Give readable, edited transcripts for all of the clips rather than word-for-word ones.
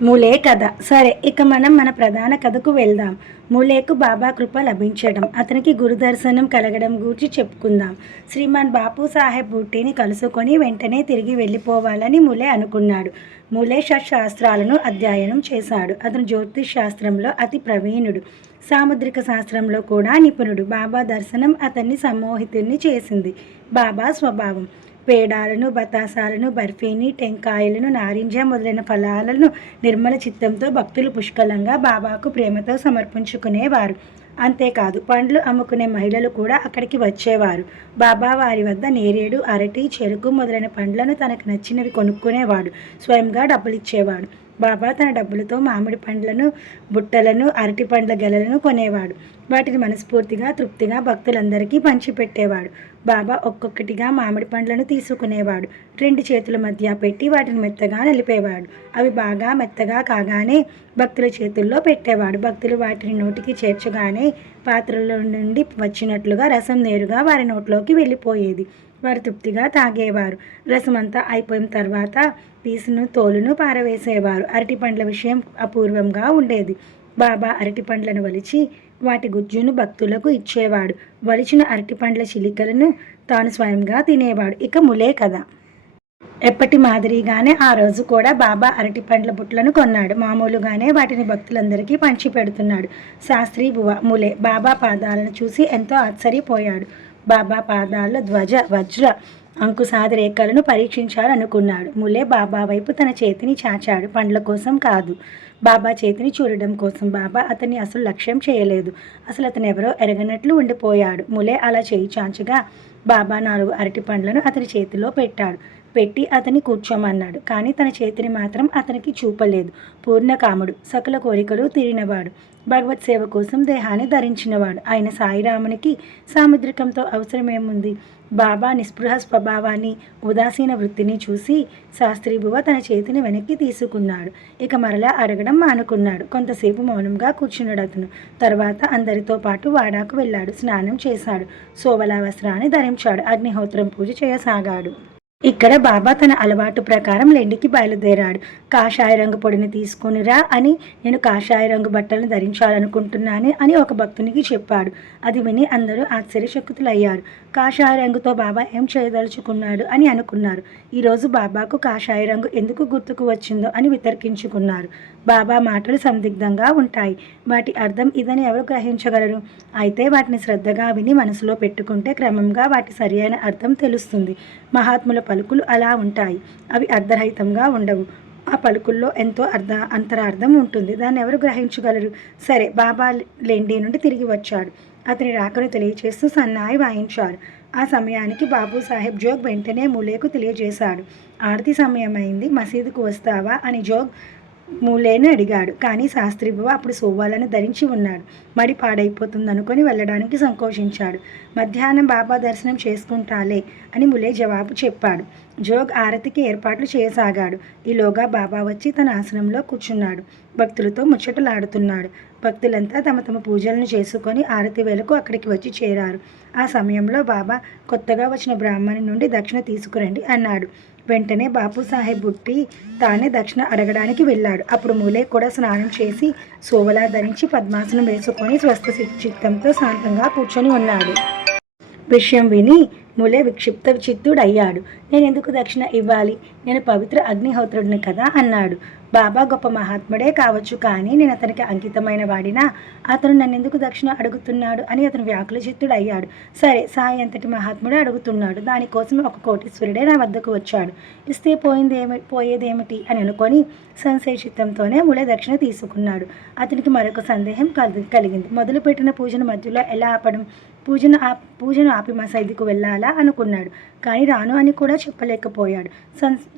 మూలే కథ. సరే, ఇక మనం మన ప్రధాన కథకు వెళ్దాం. మూలేకు బాబా కృప లభించడం, అతనికి గురుదర్శనం కలగడం గూర్చి చెప్పుకుందాం. శ్రీమాన్ బాపు సాహెబ్ బుట్టిని కలుసుకొని వెంటనే తిరిగి వెళ్ళిపోవాలని మూలే అనుకున్నాడు. మూలే శాస్త్రాలను అధ్యయనం చేశాడు. అతను జ్యోతిష్ శాస్త్రంలో అతి ప్రవీణుడు, సాముద్రిక శాస్త్రంలో కూడా నిపుణుడు. బాబా దర్శనం అతన్ని సమ్మోహితుణ్ణి చేసింది. బాబా స్వభావం: పేడాలను, బతాసాలను, బర్ఫీని, టెంకాయలను, నారింజ మొదలైన ఫలాలను నిర్మల చిత్తంతో భక్తులు పుష్కలంగా బాబాకు ప్రేమతో సమర్పించుకునేవారు. అంతేకాదు, పండ్లు అమ్ముకునే మహిళలు కూడా అక్కడికి వచ్చేవారు. బాబా వారి వద్ద నేరేడు, అరటి, చెరుకు మొదలైన పండ్లను తనకు నచ్చినవి కొనుక్కునేవాడు. స్వయంగా డబ్బులిచ్చేవాడు. బాబా తన డబ్బులతో మామిడి పండ్లను, బుట్టలను, అరటి పండ్ల గెలలను కొనేవాడు. వాటిని మనస్ఫూర్తిగా, తృప్తిగా భక్తులందరికీ పంచిపెట్టేవాడు. బాబా ఒక్కొక్కటిగా మామిడి పండ్లను తీసుకునేవాడు. రెండు చేతుల మధ్య పెట్టి వాటిని మెత్తగా నలిపేవాడు. అవి బాగా మెత్తగా కాగానే భక్తుల చేతుల్లో పెట్టేవాడు. భక్తులు వాటిని నోటికి చేర్చగానే పాత్రలో నుండి వచ్చినట్లుగా రసం నేరుగా వారి నోట్లోకి వెళ్ళిపోయేది. వారు తృప్తిగా తాగేవారు. రసమంతా అయిపోయిన తర్వాత పీసును, తోలును పారవేసేవారు. అరటి పండ్ల విషయం అపూర్వంగా ఉండేది. బాబా అరటి పండ్లను వలిచి వాటి గుజ్జును భక్తులకు ఇచ్చేవాడు. వలిచిన అరటి పండ్ల చిలికలను తాను స్వయంగా తినేవాడు. ఇక మూలే కథ. ఎప్పటి మాదిరిగానే ఆ రోజు కూడా బాబా అరటి పండ్ల బుట్టలను కొన్నాడు. మామూలుగానే వాటిని భక్తులందరికీ పంచి పెడుతున్నాడు. శాస్త్రి బువ మూలే బాబా పాదాలను చూసి ఎంతో ఆశ్చర్యపోయాడు. బాబా పాదాల్లో ధ్వజ, వజ్ర, అంకుశాది రేఖలను పరీక్షించాలనుకున్నాడు. మూలే బాబా వైపు తన చేతిని చాచాడు. పండ్ల కోసం కాదు, బాబా చేతిని చూడడం కోసం. బాబా అతన్ని అసలు లక్ష్యం చేయలేదు. అసలు అతను ఎవరో ఎరగనట్లు ఉండిపోయాడు. మూలే అలా చేయి చాచగా బాబా 4 అరటి పండ్లను అతని చేతిలో పెట్టి అతన్ని కూర్చోమన్నాడు. కానీ తన చేతిని మాత్రం అతనికి చూపలేదు. పూర్ణకాముడు, సకల కోరికలు తీరినవాడు, భగవత్ సేవ కోసం దేహాన్ని ధరించినవాడు ఆయన సాయిరామునికి సాముద్రికంతో అవసరమేముంది? బాబా నిస్పృహ స్వభావాన్ని, ఉదాసీన వృత్తిని చూసి శాస్త్రీబువ తన చేతిని వెనక్కి తీసుకున్నాడు. ఇక మరలా అడగడం మానుకున్నాడు. కొంతసేపు మౌనంగా కూర్చున్నాడు అతను. తర్వాత అందరితో పాటు వాడాకు వెళ్ళాడు. స్నానం చేశాడు. సోవలా వస్త్రాన్ని ధరించాడు. అగ్నిహోత్రం పూజ చేయసాగాడు. ఇక్కడ బాబా తన అలవాటు ప్రకారం లెండికి బయలుదేరాడు. కాషాయ రంగు పొడిని తీసుకునిరా అని, నేను కాషాయ రంగు బట్టలను ధరించాలనుకుంటున్నాను అని ఒక భక్తునికి చెప్పాడు. అది విని అందరూ ఆశ్చర్యచకితులయ్యారు. కాషాయ రంగుతో బాబా ఏం చేయదలుచుకున్నాడు అని అనుకున్నారు. ఈరోజు బాబాకు కాషాయ రంగు ఎందుకు గుర్తుకు వచ్చిందో అని వితర్కించుకున్నారు. బాబా మాటలు సందిగ్ధంగా ఉంటాయి. వాటి అర్థం ఇదని ఎవరు గ్రహించగలరు? అయితే వాటిని శ్రద్ధగా విని మనసులో పెట్టుకుంటే క్రమంగా వాటి సరియైన అర్థం తెలుస్తుంది. మహాత్ముల పలుకులు అలా ఉంటాయి. అవి అర్ధరహితంగా ఉండవు. ఆ పలుకుల్లో ఎంతో అంతరార్థం ఉంటుంది. దాన్ని ఎవరు గ్రహించగలరు? సరే, బాబా లెండి నుండి తిరిగి వచ్చాడు. అతని రాకను తెలియచేస్తూ సన్నాయి వాయించారు. ఆ సమయానికి బాబు సాహెబ్ జోగ్ వెంటనే మూలేకు తెలియజేశాడు. ఆరతి సమయమైంది, మసీదుకు వస్తావా అని జోగ్ మూలేను అడిగాడు. కానీ శాస్త్రీబువ అప్పుడు సోవాలను ధరించి ఉన్నాడు. మడి పాడైపోతుందనుకొని వెళ్ళడానికి సంకోచించాడు. మధ్యాహ్నం బాబా దర్శనం చేసుకుంటాలే అని మూలే జవాబు చెప్పాడు. జోగ్ ఆరతికి ఏర్పాట్లు చేయసాగాడు. ఈలోగా బాబా వచ్చి తన ఆసనంలో కూర్చున్నాడు. భక్తులతో ముచ్చటలాడుతున్నాడు. భక్తులంతా తమ తమ పూజలను చేసుకొని ఆరతి వేళకు అక్కడికి వచ్చి చేరారు. ఆ సమయంలో బాబా కొత్తగా వచ్చిన బ్రాహ్మణి నుండి దక్షిణ తీసుకురండి అన్నాడు. వెంటనే బాపు సాహెబ్ బుట్టి తానే దక్షిణ అడగడానికి వెళ్ళాడు. అప్పుడు మూలే కూడా స్నానం చేసి సోవలా ధరించి పద్మాసనం వేసుకొని స్వస్థ చిత్తంతో శాంతంగా కూర్చొని ఉన్నాడు. విషయం విని మూలే విక్షిప్త చిత్తుడయ్యాడు. నేను ఎందుకు దక్షిణ ఇవ్వాలి? నేను పవిత్ర అగ్నిహోత్రుడిని కదా అన్నాడు. బాబా గొప్ప మహాత్ముడే కావచ్చు, కానీ నేను అతనికి అంకితమైన వాడినా అతను నన్నెందుకు దక్షిణ అడుగుతున్నాడు అని అతను వ్యాకుల చిత్తుడయ్యాడు. సరే, సాయి అంతటి మహాత్ముడే అడుగుతున్నాడు, దానికోసం ఒక కోటీశ్వరుడే నా వద్దకు వచ్చాడు, ఇస్తే పోయేదేమిటి అని అనుకొని సంశయ చిత్తంతోనే మూలే దక్షిణ తీసుకున్నాడు. అతనికి మరొక సందేహం కలిగింది. మొదలుపెట్టిన పూజను మధ్యలో ఎలా ఆపడం? పూజను ఆపి మసీదుకు వెళ్ళాలా అనుకున్నాడు. కానీ రాను అని కూడా చెప్పలేకపోయాడు.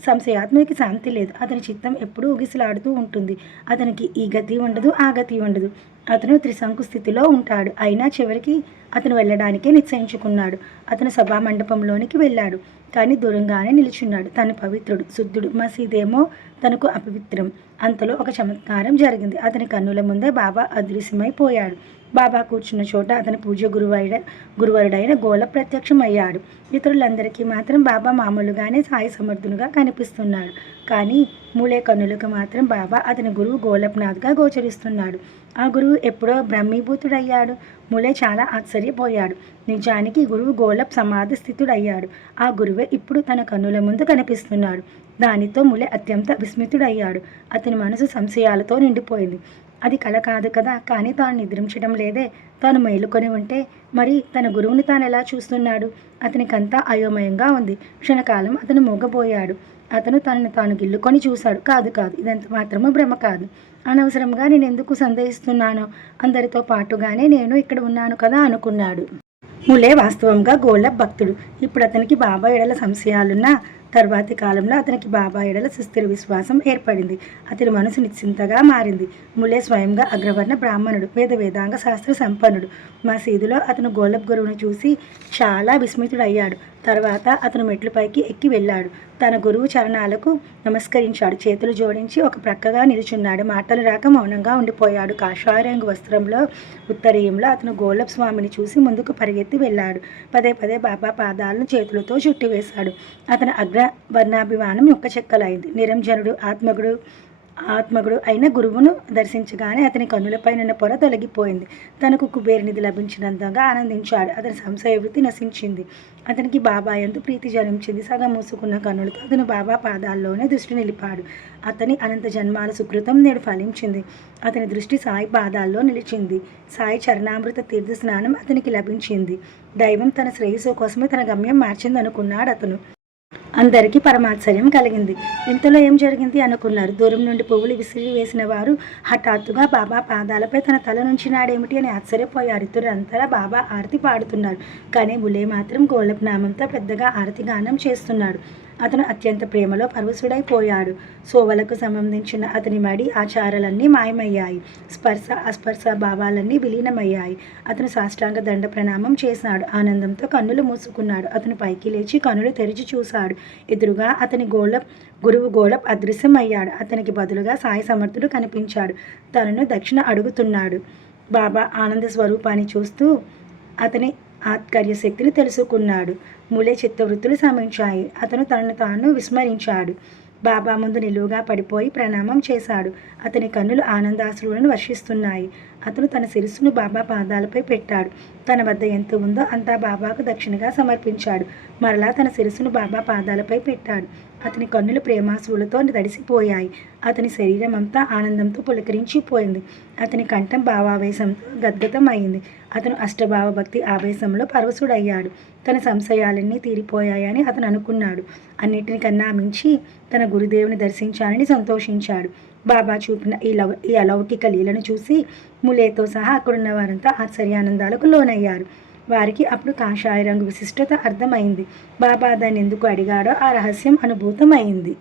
సంశయాత్మకి శాంతి లేదు. అతని చిత్తం ఎప్పుడూ ఊగిసలాడుతూ ఉంటుంది. అతనికి ఈ గతి ఉండదు, ఆ గతి ఉండదు. అతను త్రిశంకు స్థితిలో ఉంటాడు. అయినా చివరికి అతను వెళ్ళడానికే నిశ్చయించుకున్నాడు. అతను సభా మండపంలోనికి వెళ్ళాడు. కానీ దూరంగానే నిలుచున్నాడు. తను పవిత్రుడు, శుద్ధుడు. మసీదేమో తనకు అపవిత్రం. అంతలో ఒక చమత్కారం జరిగింది. అతని కన్నుల ముందే బాబా అదృశ్యమైపోయాడు. బాబా కూర్చున్న చోట అతని పూజ్య గురువరుడైన గోల ప్రత్యక్షమయ్యాడు. ఇతరులందరికీ మాత్రం బాబా మామూలుగానే సాయి సమర్థునిగా కనిపిస్తున్నాడు. కానీ మూలే కన్నులకు మాత్రం బాబా అతని గురువు గోలప్నాథ్గా గోచరిస్తున్నాడు. ఆ గురువు ఎప్పుడో బ్రహ్మీభూతుడయ్యాడు. మూలే చాలా ఆశ్చర్యపోయాడు. నిజానికి గురువు గోలప్ సమాధి స్థితుడయ్యాడు. ఆ గురువే ఇప్పుడు తన కన్నుల ముందు కనిపిస్తున్నాడు. దానితో మూలే అత్యంత విస్మితుడయ్యాడు. అతని మనసు సంశయాలతో నిండిపోయింది. అది కల కాదు కదా, కానీ తాను నిద్రించడం లేదే. తాను మేలుకొని ఉంటే మరి తన గురువుని తాను ఎలా చూస్తున్నాడు? అతనికంతా అయోమయంగా ఉంది. క్షణకాలం అతను మూగబోయాడు. అతను తనను తాను గిల్లుకొని చూశాడు. కాదు కాదు, ఇదంత మాత్రము భ్రమ కాదు. అనవసరంగా నేను ఎందుకు సందేహిస్తున్నానో, అందరితో పాటుగానే నేను ఇక్కడ ఉన్నాను కదా అనుకున్నాడు. ములే వాస్తవంగా గోళ్ళ భక్తుడు. ఇప్పుడు అతనికి బాబా ఎడల సంశయాలున్నా తర్వాతి కాలంలో అతనికి బాబా ఎడల సుస్థిర విశ్వాసం ఏర్పడింది. అతని మనసు నిశ్చింతగా మారింది. ములే స్వయంగా అగ్రవర్ణ బ్రాహ్మణుడు, వేదాంగ శాస్త్ర సంపన్నుడు. మసీదులో అతను గోలబ్ గురువును చూసి చాలా విస్మితుడయ్యాడు. తర్వాత అతను మెట్లపైకి ఎక్కి వెళ్ళాడు. తన గురువు చరణాలకు నమస్కరించాడు. చేతులు జోడించి ఒక ప్రక్కగా నిలుచున్నాడు. మాటలు రాక మౌనంగా ఉండిపోయాడు. కాషాయ రంగు వస్త్రంలో ఉత్తరీయంలో అతను గోలబ్ స్వామిని చూసి ముందుకు పరిగెత్తి వెళ్ళాడు. పదే పదే బాబా పాదాలను చేతులతో చుట్టివేశాడు. అతని అగ్రవర్ణాభిమానం చెక్కలైంది. నిరంజనుడు ఆత్మగుడు అయిన గురువును దర్శించగానే అతని కన్నులపైన పొర తొలగిపోయింది. తనకు కుబేరునిధి లభించినంతగా ఆనందించాడు. అతని సంశయ వృత్తి నశించింది. అతనికి బాబా యందు ప్రీతి జనించింది. సగం మూసుకున్న కన్నులతో అతను బాబా పాదాల్లోనే దృష్టి నిలిపాడు. అతని అనంత జన్మాల సుకృతం నేడు ఫలించింది. అతని దృష్టి సాయి పాదాల్లో నిలిచింది. సాయి చరణామృత తీర్థ స్నానం అతనికి లభించింది. దైవం తన శ్రేయస్సు కోసమే తన గమ్యం మార్చిందనుకున్నాడు అతను. అందరికీ పరమాశ్చర్యం కలిగింది. ఇంతలో ఏం జరిగింది అనుకున్నారు. దూరం నుండి పువ్వులు విసిరి వేసిన వారు హఠాత్తుగా బాబా పాదాలపై తన తల నుంచినాడేమిటి అని ఆశ్చర్యపోయారు. ఇతరులంతా బాబా ఆరతి పాడుతున్నారు. కానీ ములే మాత్రం గోలప్ నామంతో పెద్దగా ఆరతి గానం చేస్తున్నాడు. అతను అత్యంత ప్రేమలో పరవశుడైపోయాడు. సోవలకు సంబంధించిన అతని మడి ఆచారాలన్నీ మాయమయ్యాయి. స్పర్శ అస్పర్శ భావాలన్నీ విలీనమయ్యాయి. అతను సాష్టాంగ దండ ప్రణామం చేశాడు. ఆనందంతో కన్నులు మూసుకున్నాడు. అతను పైకి లేచి కన్నులు తెరిచి చూశాడు. ఎదురుగా అతని గురువు గోలప్ అదృశ్యమయ్యాడు. అతనికి బదులుగా సాయి సమర్థుడు కనిపించాడు. తనను దక్షిణ అడుగుతున్నాడు. బాబా ఆనంద స్వరూపాన్ని చూస్తూ అతని ఆత్కర్య శక్తిని తెలుసుకున్నాడు. మూలే చిత్తవృత్తులు శమించాయి. అతను తనను తాను విస్మరించాడు. బాబా ముందు నిలువుగా పడిపోయి ప్రణామం చేశాడు. అతని కన్నులు ఆనందాశ్రువులను వర్షిస్తున్నాయి. అతను తన శిరస్సును బాబా పాదాలపై పెట్టాడు. తన వద్ద ఎంత ఉందో అంతా బాబాకు దక్షిణగా సమర్పించాడు. మరలా తన శిరస్సును బాబా పాదాలపై పెట్టాడు. అతని కన్నులు ప్రేమాశ్రువులతో తడిసిపోయాయి. అతని శరీరం అంతా ఆనందంతో పులకరించిపోయింది. అతని కంఠం భావావేశంతో గద్గతం అయింది. అతను అష్టభావ భక్తి ఆవేశంలో పరవశుడయ్యాడు. తన సంశయాలన్నీ తీరిపోయాయని అతను అనుకున్నాడు. అన్నిటికన్నా మించి తన గురుదేవుని దర్శించాలని సంతోషించాడు. బాబా చూపిన ఈ అలౌకిక లీలను చూసి ములేతో సహా అక్కడున్న వారంతా ఆశ్చర్యానందాలకు లోనయ్యారు. వారికి అప్పుడు కాషాయ రంగు విశిష్టత అర్థమైంది. బాబా దాన్ని ఎందుకు అడిగాడో ఆ రహస్యం అనుభూతమైంది.